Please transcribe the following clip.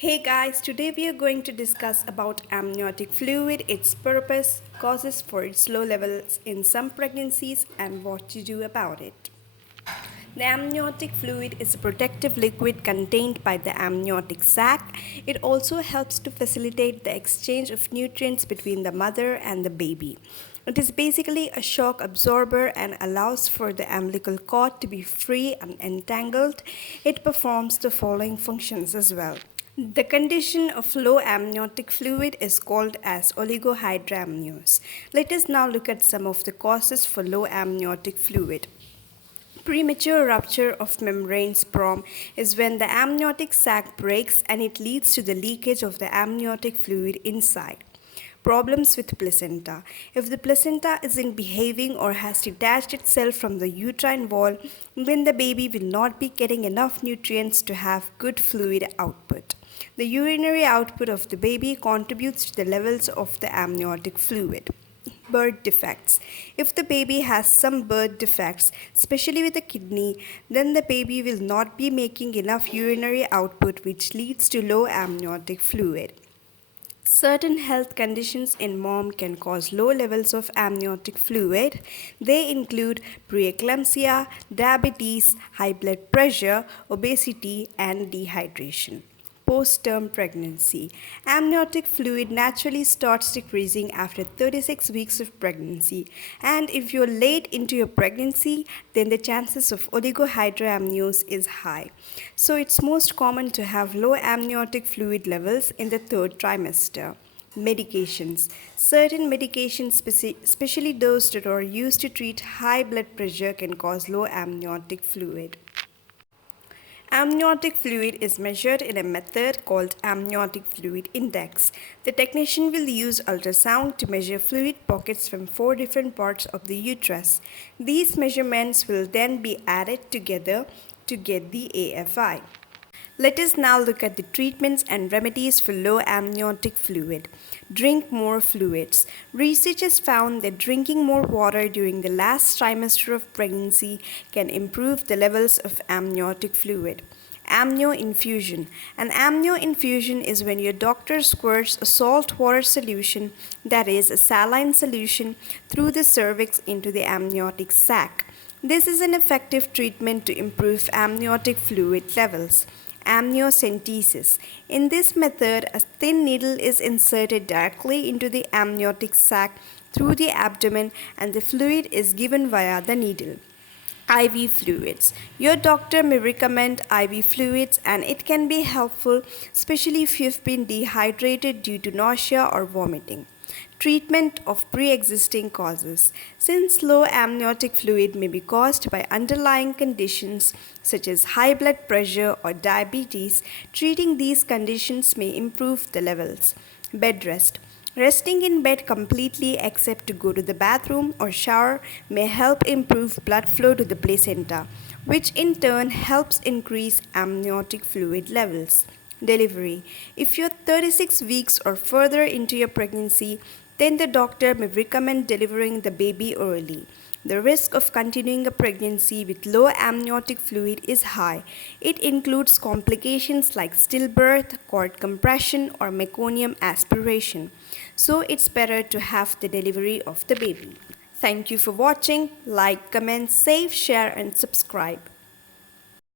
Hey guys, today we are going to discuss about amniotic fluid, its purpose, causes for its low levels in some pregnancies, and what to do about it. The amniotic fluid is a protective liquid contained by the amniotic sac. It also helps to facilitate the exchange of nutrients between the mother and the baby. It is basically a shock absorber and allows for the umbilical cord to be free and entangled. It performs the following functions as well. The condition of low amniotic fluid is called as oligohydramnios. Let us now look at some of the causes for low amniotic fluid. Premature rupture of membranes prom is when the amniotic sac breaks and it leads to the leakage of the amniotic fluid inside. Problems with placenta. If the placenta isn't behaving or has detached itself from the uterine wall, then the baby will not be getting enough nutrients to have good fluid output. The urinary output of the baby contributes to the levels of the amniotic fluid. Birth defects. If the baby has some birth defects, especially with the kidney, then the baby will not be making enough urinary output, which leads to low amniotic fluid. Certain health conditions in mom can cause low levels of amniotic fluid. They include preeclampsia, diabetes, high blood pressure, obesity, and dehydration. Post-term pregnancy. Amniotic fluid naturally starts decreasing after 36 weeks of pregnancy, and if you're late into your pregnancy, then the chances of oligohydramnios is high. So it's most common to have low amniotic fluid levels in the third trimester. Medications. Certain medications, especially those that are used to treat high blood pressure, can cause low amniotic fluid. Amniotic fluid is measured in a method called amniotic fluid index. The technician will use ultrasound to measure fluid pockets from 4 different parts of the uterus. These measurements will then be added together to get the AFI. Let us now look at the treatments and remedies for low amniotic fluid. Drink more fluids. Research has found that drinking more water during the last trimester of pregnancy can improve the levels of amniotic fluid. Amnio infusion. An amnio infusion is when your doctor squirts a salt water solution, that is, a saline solution, through the cervix into the amniotic sac. This is an effective treatment to improve amniotic fluid levels. Amniocentesis. In this method, a thin needle is inserted directly into the amniotic sac through the abdomen and the fluid is given via the needle. IV fluids. Your doctor may recommend IV fluids and it can be helpful, especially if you've been dehydrated due to nausea or vomiting. Treatment of pre-existing causes. Since low amniotic fluid may be caused by underlying conditions such as high blood pressure or diabetes, treating these conditions may improve the levels. Bed rest. Resting in bed completely except to go to the bathroom or shower may help improve blood flow to the placenta, which in turn helps increase amniotic fluid levels. Delivery. If you're 36 weeks or further into your pregnancy, then the doctor may recommend delivering the baby early. The risk of continuing a pregnancy with low amniotic fluid is high. It includes complications like stillbirth, cord compression, or meconium aspiration. So it's better to have the delivery of the baby. Thank you for watching. Like, comment, save, share, and subscribe.